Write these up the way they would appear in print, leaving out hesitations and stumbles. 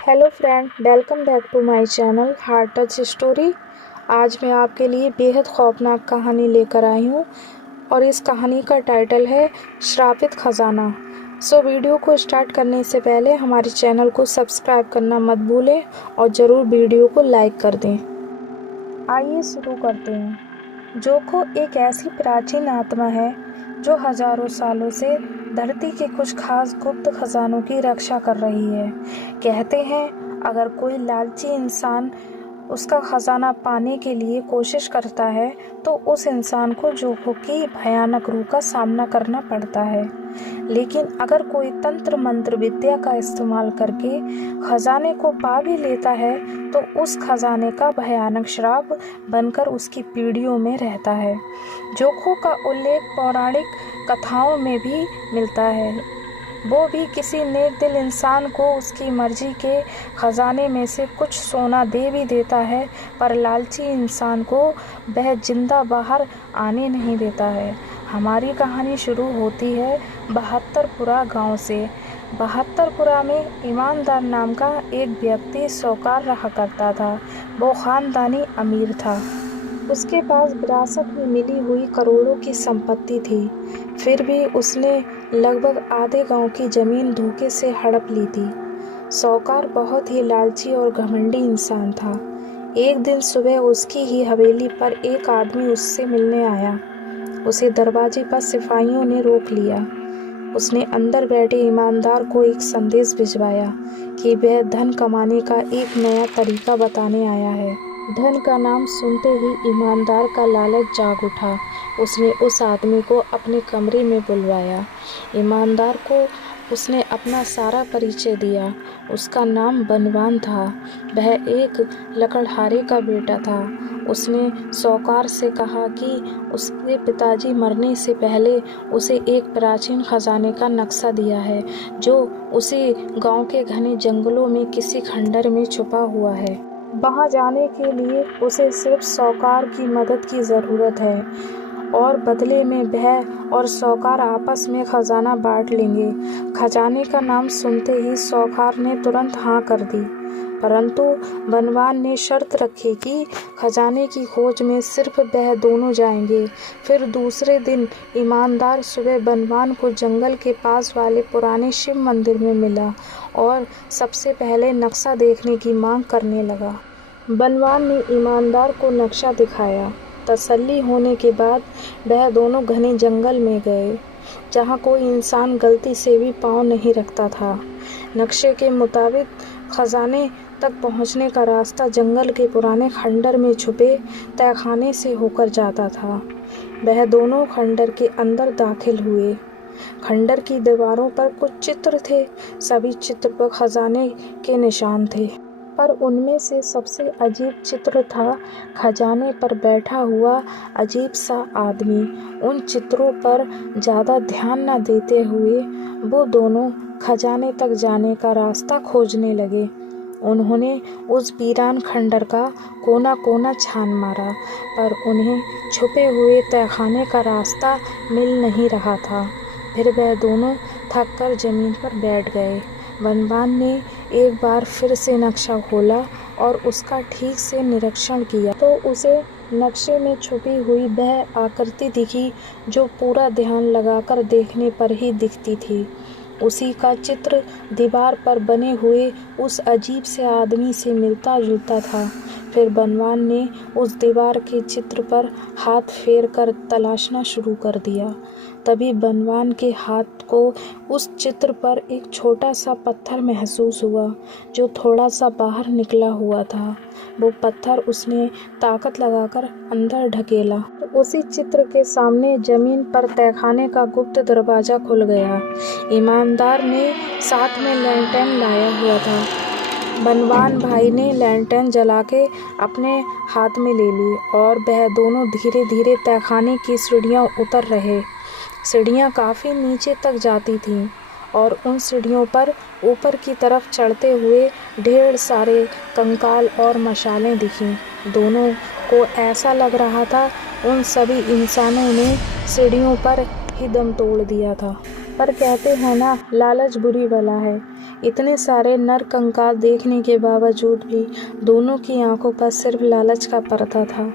Hello friend, welcome back to my channel heart touch story. आज मैं आपके लिए बेहद खौफनाक कहानी लेकर आई हूँ और इस कहानी का टाइटल है श्रापित खजाना। वीडियो को स्टार्ट करने से पहले हमारे चैनल को सब्सक्राइब करना मत भूलें और ज़रूर वीडियो को लाइक कर दें। आइए शुरू करते हैं। जोखो एक ऐसी प्राचीन आत्मा है जो हजारों सालों से धरती के कुछ खास गुप्त खजानों की रक्षा कर रही है। कहते हैं अगर कोई लालची इंसान उसका खजाना पाने के लिए कोशिश करता है तो उस इंसान को जोखों की भयानक रूह का सामना करना पड़ता है। लेकिन अगर कोई तंत्र मंत्र विद्या का इस्तेमाल करके खजाने को पा भी लेता है तो उस खजाने का भयानक श्राप बनकर उसकी पीढ़ियों में रहता है। जोखों का उल्लेख पौराणिक कथाओं में भी मिलता है। वो भी किसी नेक दिल इंसान को उसकी मर्जी के खजाने में से कुछ सोना दे भी देता है, पर लालची इंसान को वह जिंदा बाहर आने नहीं देता है। हमारी कहानी शुरू होती है बहत्तरपुरा गांव से। बहत्तरपुरा में ईमानदार नाम का एक व्यक्ति साहूकार रहा करता था। वो खानदानी अमीर था। उसके पास विरासत में मिली हुई करोड़ों की संपत्ति थी। फिर भी उसने लगभग आधे गांव की जमीन धोखे से हड़प ली थी। साहूकार बहुत ही लालची और घमंडी इंसान था। एक दिन सुबह उसकी ही हवेली पर एक आदमी उससे मिलने आया। उसे दरवाजे पर सिपाहियों ने रोक लिया। उसने अंदर बैठे ईमानदार को एक संदेश भिजवाया कि वह धन कमाने का एक नया तरीका बताने आया है। धन का नाम सुनते ही ईमानदार का लालच जाग उठा। उसने उस आदमी को अपने कमरे में बुलवाया। ईमानदार को उसने अपना सारा परिचय दिया। उसका नाम बनवान था। वह एक लकड़हारे का बेटा था। उसने साहूकार से कहा कि उसके पिताजी मरने से पहले उसे एक प्राचीन खजाने का नक्शा दिया है जो उसी गांव के घने जंगलों में किसी खंडर में छुपा हुआ है। वहां जाने के लिए उसे सिर्फ साहूकार की मदद की ज़रूरत है और बदले में वह और साहूकार आपस में खजाना बांट लेंगे। खजाने का नाम सुनते ही साहूकार ने तुरंत हाँ कर दी, परंतु बनवान ने शर्त रखी कि खजाने की खोज में सिर्फ वह दोनों जाएंगे। फिर दूसरे दिन ईमानदार सुबह बनवान को जंगल के पास वाले पुराने शिव मंदिर में मिला और सबसे पहले नक्शा देखने की मांग करने लगा। बनवान ने ईमानदार को नक्शा दिखाया। तसल्ली होने के बाद वह दोनों घने जंगल में गए जहाँ कोई इंसान गलती से भी पाँव नहीं रखता था। नक्शे के मुताबिक खजाने तक पहुँचने का रास्ता जंगल के पुराने खंडर में छुपे तहखाने से होकर जाता था। वह दोनों खंडर के अंदर दाखिल हुए। खंडर की दीवारों पर कुछ चित्र थे। सभी चित्र पर खजाने के निशान थे, पर उनमें से सबसे अजीब चित्र था खजाने पर बैठा हुआ अजीब सा आदमी। उन चित्रों पर ज़्यादा ध्यान न देते हुए वो दोनों खजाने तक जाने का रास्ता खोजने लगे। उन्होंने उस वीरान खंडर का कोना कोना छान मारा, पर उन्हें छुपे हुए तहखाने का रास्ता मिल नहीं रहा था। फिर वह दोनों थक कर जमीन पर बैठ गए। बनवान ने एक बार फिर से नक्शा खोला और उसका ठीक से निरीक्षण किया तो उसे नक्शे में छुपी हुई वह आकृति दिखी जो पूरा ध्यान लगाकर देखने पर ही दिखती थी। उसी का चित्र दीवार पर बने हुए उस अजीब से आदमी से मिलता जुलता था। फिर बनवान ने उस दीवार के चित्र पर हाथ फेर कर तलाशना शुरू कर दिया। तभी बनवान के हाथ को उस चित्र पर एक छोटा सा पत्थर महसूस हुआ जो थोड़ा सा बाहर निकला हुआ था। वो पत्थर उसने ताकत लगाकर अंदर ढकेला। उसी चित्र के सामने जमीन पर तहखाने का गुप्त दरवाजा खुल गया। ईमानदार ने साथ में लैंटर्न लाया हुआ था। बनवान भाई ने लैंटर्न जला के अपने हाथ में ले ली और वह दोनों धीरे धीरे तहखाने की सीढ़ियाँ उतर रहे। सीढ़ियाँ काफ़ी नीचे तक जाती थीं और उन सीढ़ियों पर ऊपर की तरफ चढ़ते हुए ढेर सारे कंकाल और मशालें दिखीं। दोनों को ऐसा लग रहा था उन सभी इंसानों ने सीढ़ियों पर ही दम तोड़ दिया था। पर कहते हैं ना, लालच बुरी बला है। इतने सारे नर कंकाल देखने के बावजूद भी दोनों की आंखों पर सिर्फ लालच का पर्दा था।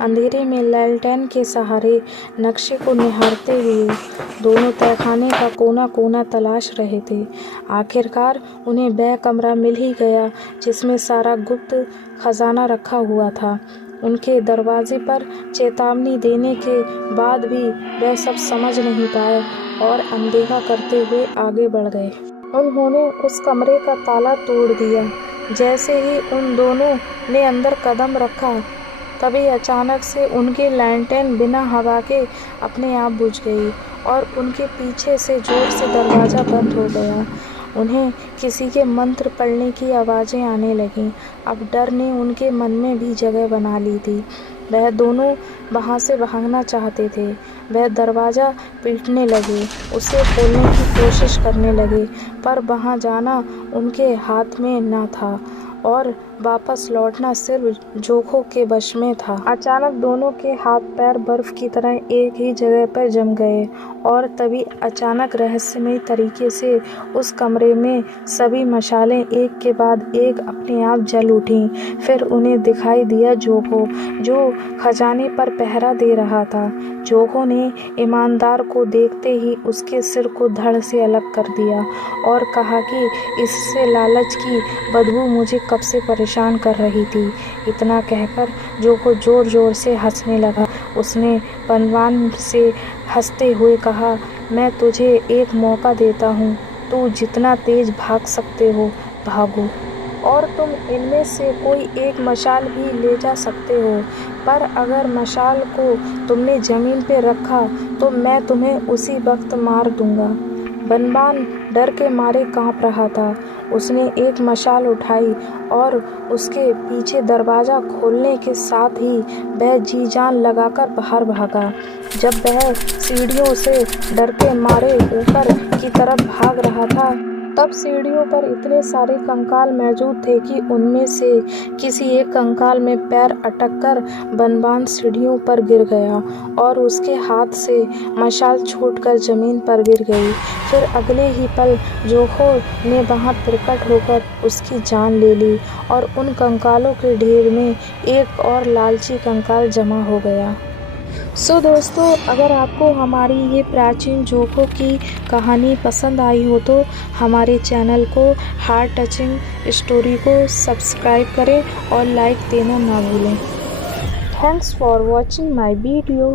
अंधेरे में लैलटेन के सहारे नक्शे को निहारते हुए दोनों तहखाने का कोना कोना तलाश रहे थे। आखिरकार उन्हें वह कमरा मिल ही गया जिसमें सारा गुप्त खजाना रखा हुआ था। उनके दरवाजे पर चेतावनी देने के बाद भी वह सब समझ नहीं पाए और अनदेखा करते हुए आगे बढ़ गए। उन्होंने उस कमरे का ताला तोड़ दिया। जैसे ही उन दोनों ने अंदर कदम रखा तभी अचानक से उनकी लैंटेन बिना हवा के अपने आप बुझ गई और उनके पीछे से जोर से दरवाज़ा बंद हो गया। उन्हें किसी के मंत्र पढ़ने की आवाज़ें आने लगीं। अब डर ने उनके मन में भी जगह बना ली थी। वह दोनों वहाँ से भागना चाहते थे। वह दरवाज़ा पीटने लगे, उसे खोलने की कोशिश करने लगे, पर वहाँ जाना उनके हाथ में न था और वापस लौटना सिर्फ जोखों के वश में था। अचानक दोनों के हाथ पैर बर्फ की तरह एक ही जगह पर जम गए और तभी अचानक रहस्यमय तरीके से उस कमरे में सभी मशालें एक के बाद एक अपने आप जल उठीं। फिर उन्हें दिखाई दिया जोखो, जो खजाने पर पहरा दे रहा था। जोखो ने ईमानदार को देखते ही उसके सिर को धड़ से अलग कर दिया और कहा कि इससे लालच की बदबू मुझे कब से परेशान कर रही थी। इतना कहकर जोखो जोर जोर से हंसने लगा। उसने बनवान से हंसते हुए कहा, मैं तुझे एक मौका देता हूँ, तू जितना तेज भाग सकते हो भागो और तुम इनमें से कोई एक मशाल भी ले जा सकते हो, पर अगर मशाल को तुमने ज़मीन पे रखा तो मैं तुम्हें उसी वक्त मार दूंगा। बनवान डर के मारे कांप रहा था। उसने एक मशाल उठाई और उसके पीछे दरवाज़ा खोलने के साथ ही वह जी जान लगाकर बाहर भागा। जब वह सीढ़ियों से डर के मारे ऊपर की तरफ भाग रहा था तब सीढ़ियों पर इतने सारे कंकाल मौजूद थे कि उनमें से किसी एक कंकाल में पैर अटककर बनवान सीढ़ियों पर गिर गया और उसके हाथ से मशाल छूटकर ज़मीन पर गिर गई। फिर अगले ही पल जोखो ने वहां प्रकट होकर उसकी जान ले ली और उन कंकालों के ढेर में एक और लालची कंकाल जमा हो गया। दोस्तों, अगर आपको हमारी ये प्राचीन जोखों की कहानी पसंद आई हो तो हमारे चैनल को हार्ट टचिंग स्टोरी को सब्सक्राइब करें और लाइक देना ना भूलें। Thanks for watching my video.